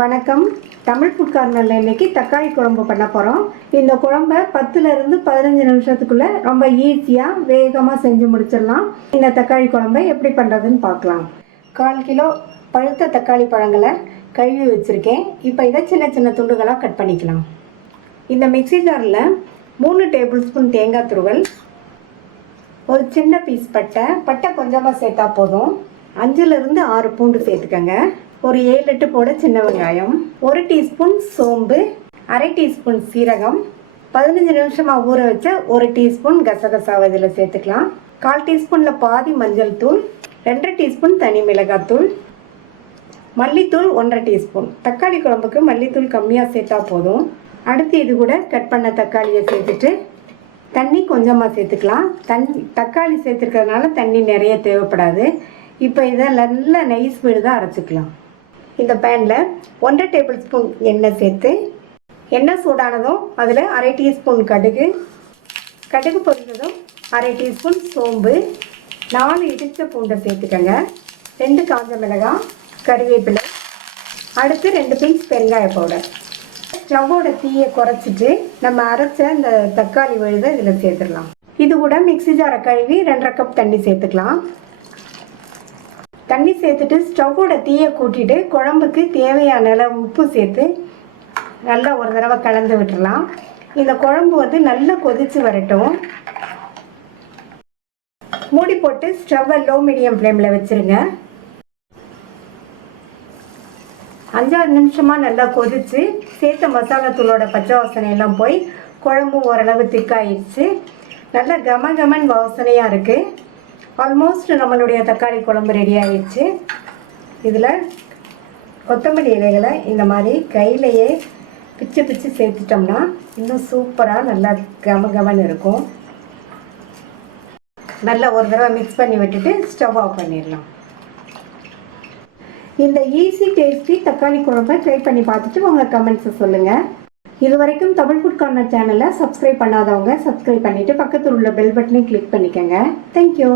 வணக்கம். தமிழ் ஃபுட் கார்னரில் இன்றைக்கி தக்காளி குழம்பு பண்ண போகிறோம். இந்த குழம்பை 10லேருந்து 15 நிமிஷத்துக்குள்ளே ரொம்ப ஈஸியாக வேகமாக செஞ்சு முடிச்சிடலாம். இந்த தக்காளி குழம்பை எப்படி பண்ணுறதுன்னு பார்க்கலாம். 1/4 கிலோ பழுத்த தக்காளி பழங்களை கழுவி வச்சுருக்கேன். இப்போ இதை சின்ன சின்ன துண்டுகளாக கட் பண்ணிக்கலாம். இந்த மிக்ஸி ஜாரில் 3 டேபிள் ஸ்பூன் தேங்காய் துருவல், ஒரு சின்ன பீஸ் பட்டை கொஞ்சமாக சேர்த்தா போதும். 5லேருந்து 6 பூண்டு சேர்த்துக்கங்க. ஒரு 7-8 போட சின்ன வெங்காயம், 1 டீஸ்பூன் சோம்பு, 1/2 டீஸ்பூன் சீரகம், 15 நிமிஷமாக ஊற வச்ச 1 டீஸ்பூன் கசகசாவை இதில் சேர்த்துக்கலாம். 1/4 டீஸ்பூனில் பாதி மஞ்சள் தூள், 2 டீஸ்பூன் தனி மிளகாத்தூள், மல்லித்தூள் 1/2 டீஸ்பூன். தக்காளி குழம்புக்கு மல்லித்தூள் கம்மியாக சேர்த்தா போதும். அடுத்து இது கூட கட் பண்ண தக்காளியை சேர்த்துட்டு தண்ணி கொஞ்சமாக சேர்த்துக்கலாம். தக்காளி சேர்த்துருக்கிறதுனால தண்ணி நிறைய தேவைப்படாது. இப்போ இதை நல்லா நைஸ் விழுதாக அரைச்சிக்கலாம். இந்த பேனில் 1/2 டேபிள் ஸ்பூன் எண்ணெய் சேர்த்து, எண்ணெய் சூடானதும் அதில் 1/2 டீஸ்பூன் கடுகு பொரிஞ்சதும் 1/2 டீஸ்பூன் சோம்பு, 4 இடித்த பூண்டை சேர்த்துக்கங்க, 2 காஞ்ச மிளகாய், கறிவேப்பிலை, அடுத்து 2 பிஞ்ச் பெருங்காய பவுடர். ஸ்டவ்வோட தீயை குறைச்சிட்டு நம்ம அரைச்ச இந்த தக்காளி விழுதை இதில் சேர்த்துடலாம். இது கூட மிக்ஸி ஜாரை கழுவி 2.5 கப் தண்ணி சேர்த்துக்கலாம். தண்ணி சேர்த்துட்டு ஸ்டவ்வோட தீயை கூட்டிட்டு குழம்புக்கு தேவையான அளவு உப்பு சேர்த்து நல்லா ஒரு தடவை கலந்து விட்டுடலாம். இந்த குழம்பு நல்லா கொதித்து வரட்டும். மூடி போட்டு ஸ்டவ்வை லோ மீடியம் ஃப்ளேமில் வச்சுருங்க. 5-6 நிமிஷமாக நல்லா கொதித்து சேர்த்த மசாலா தூளோட பச்சை வாசனை எல்லாம் போய் குழம்பு ஓரளவு திக்காயிடுச்சு. நல்லா கமகமன் வாசனையாக இருக்குது. ஆல்மோஸ்ட் நம்மளுடைய தக்காளி குழம்பு ரெடி ஆகிடுச்சு. இதில் கொத்தமல்லி இலைகளை இந்த மாதிரி கையிலையே பிச்சு சேர்த்துட்டோம்னா இன்னும் சூப்பராக நல்லா கமகமன் இருக்கும். நல்லா ஒரு தடவை மிக்ஸ் பண்ணி விட்டுட்டு ஸ்டவ் ஆஃப் பண்ணிடலாம். இந்த ஈஸி டேஸ்டி தக்காளி குழம்பை ட்ரை பண்ணி பார்த்துட்டு உங்கள் கமெண்ட்ஸை சொல்லுங்கள். இது வரைக்கும் தமிழ் ஃபுட் கார்னர் சேனலை சப்ஸ்கிரைப் பண்ணாதவங்க சப்ஸ்கிரைப் பண்ணிவிட்டு பக்கத்தில் உள்ள பெல் பட்டனை கிளிக் பண்ணிக்கோங்க. தேங்க்யூ.